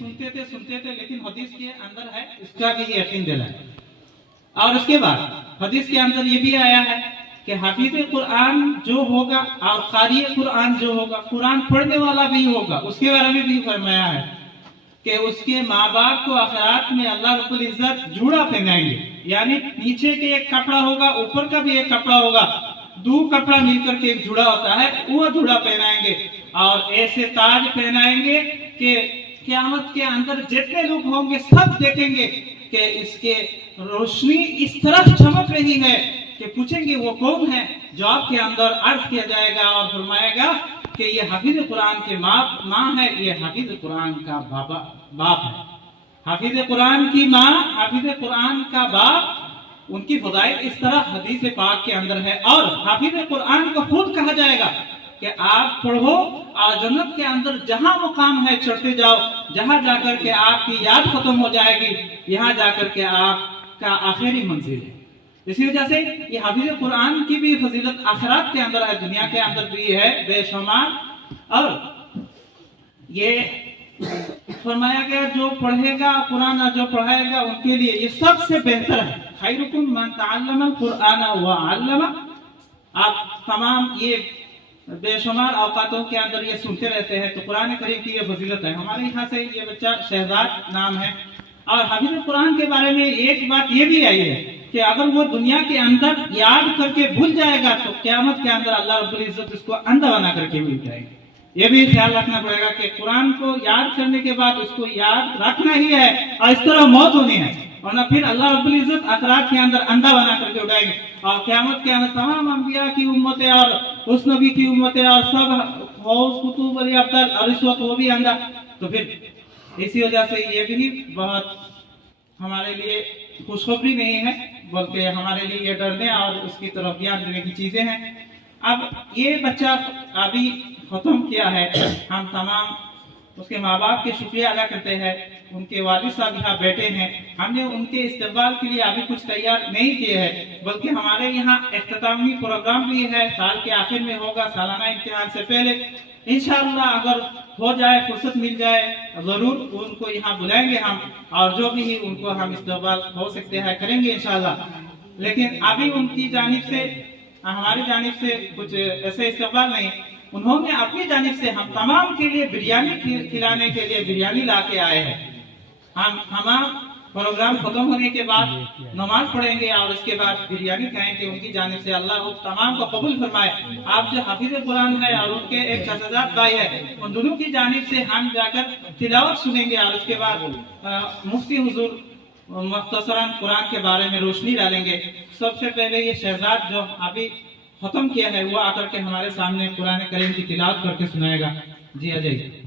सुनते थे लेकिन हदीस के अंदर है इसका भी यकीन दिलाए। और उसके बाद हदीस के अंदर ये भी आया है कि हाफिज कुरान जो होगा और कारी कुरान जो होगा, कुरान पढ़ने वाला भी होगा, उसके बारे में भी फरमाया है कि उसके माँ बाप को आखिरात में अल्लाह रब्बुल इज्जत जूड़ा पहनाएंगे, यानी नीचे के एक कपड़ा होगा, ऊपर का भी एक कपड़ा होगा, दो कपड़ा मिलकर के एक जुड़ा होता है, वो जुड़ा पहनाएंगे और ऐसे ताज पहनाएंगे कि क़यामत के अंदर जितने लोग होंगे सब देखेंगे कि इसके रोशनी इस तरह चमक रही है कि पूछेंगे वो कौन है। जवाब के अंदर अर्ज किया जाएगा और फरमाएगा कि ये हाफिज कुरान के माँ है, ये हाफिज कुरान का बाप है। हाफिज कुरान की माँ, हाफिज कुरान का बाप, उनकी फज़ाइल इस तरह हदीस पाक के अंदर है। और हाफिज कुरान को खुद कहा जाएगा कि आप पढ़ो और जन्नत के अंदर जहां मुकाम है चढ़ते जाओ, जहां जाकर के आपकी याद खत्म हो जाएगी, यहाँ जाकर के आपका आखिरी मंजिल है। इसी वजह से ये हाफिज कुरान की भी फजीलत आखिरत के अंदर है, दुनिया के अंदर भी है बेशुमार। और ये फरमाया गया जो पढ़ेगा कुरान, जो पढ़ाएगा उनके लिए ये सबसे बेहतर है। खैरुकुम मन तअल्लमल कुरान व अल्लमा। आप तमाम ये बेशुमार औकातों के अंदर ये सुनते रहते हैं, तो कुरान करीम की ये फजीलत है। हमारे यहाँ से ये बच्चा शहजाद नाम है, और हाफिज कुरान के बारे में एक बात ये भी आई है कि अगर वो दुनिया के अंदर याद करके भूल जाएगा तो क़यामत के अंदर अल्लाह रब्बुल इज्जत उसको अंधा बना करके भूल जाएंगे। ये भी ख्याल रखना पड़ेगा कि कुरान को याद करने के बाद उसको याद रखना ही है और इस तरह मौत होनी है, वरना फिर अल्लाह रब्बुल इज्जत आखिरत के अंदर अंधा बना करके उठाएंगे। और क़यामत के अंदर तमाम अंबिया की उम्मतें और उस नबी की उम्मतें और सब गौस कुतुब अली अब्दल और इस वक्त वो भी अंधा। तो फिर इसी वजह से ये भी बहुत हमारे लिए खुशखबरी नहीं है, बल्कि हमारे लिए ये डरने और उसकी तरफ ध्यान देने की चीजें हैं। अब ये बच्चा अभी खत्म किया है, हम तमाम उसके माँ बाप के शुक्रिया अदा करते हैं। उनके वालिद साहब यहाँ बैठे हैं, हमने उनके इस्तेमाल के लिए अभी कुछ तैयार नहीं किए हैं, बल्कि हमारे यहाँ इख्तितामी प्रोग्राम भी है, साल के आखिर में होगा, सालाना इम्तिहान से पहले। इंशाअल्लाह अगर हो जाए, फुर्सत मिल जाए, जरूर उनको यहाँ बुलाएंगे हम, और जो भी उनको हम इस्तेमाल हो सकते हैं करेंगे इंशाअल्लाह। लेकिन अभी उनकी जानिब से, हमारी जानिब से कुछ ऐसे इस्तेमाल नहीं। उन्होंने अपनी जानिब से हम तमाम के लिए बिरयानी खिलाने के लिए बिरयानी ला के आए हैं। हम प्रोग्राम खत्म होने के बाद नमाज पढ़ेंगे और उसके बाद बिरयानी खाएंगे उनकी जानिब से। अल्लाह तमाम को कबूल फरमाए। आप जो हाफिज कुरान है और उनके एक चाचाजाद भाई है, उन दोनों की जानिब से हम जाकर तिलावत सुनेंगे और उसके बाद मुफ्ती हुजूर मुख्तसरन कुरान के बारे में रोशनी डालेंगे। सबसे पहले ये शहजाद जो अभी खत्म किया है वो आकर के हमारे सामने कुरान करीम की तिलावत करके सुनाएगा। जी आ जाइए।